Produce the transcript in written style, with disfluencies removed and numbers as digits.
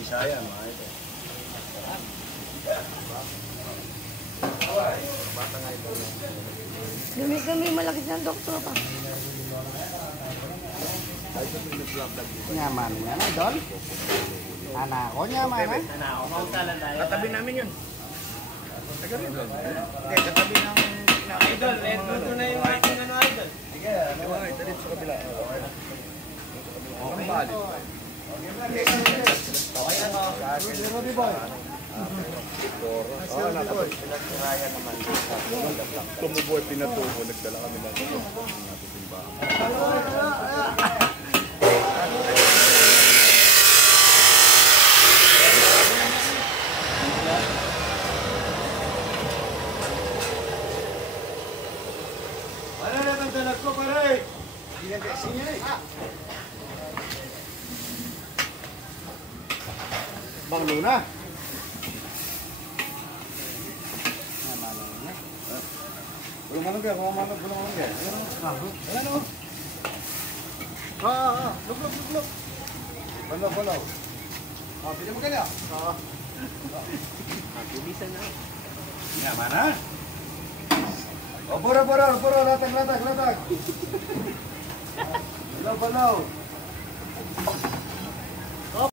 Bisaya, mga ito. Dumi-dumi, malaki ng doktor pa. Nyaman yan, Idol. Anak ko nyaman, ha? Katabi namin yun. Katabi ng... Idol, ito na yung ating ano, Idol. Sige, ito dito sa kabila. Okay. Balik. Okay na mo. Rudy Boy. Raya naman. Tumuboy, pinatubo. Nagdala kami ng timbahan. Ano na ang dalag ko, pare? Bang Luna. Bulong manong ka, bulong manong ka. Ayan o. Luglog. Balaw. Pili mo kanya. Bilisan na. Nga, mana? O, puro, latag. Balaw.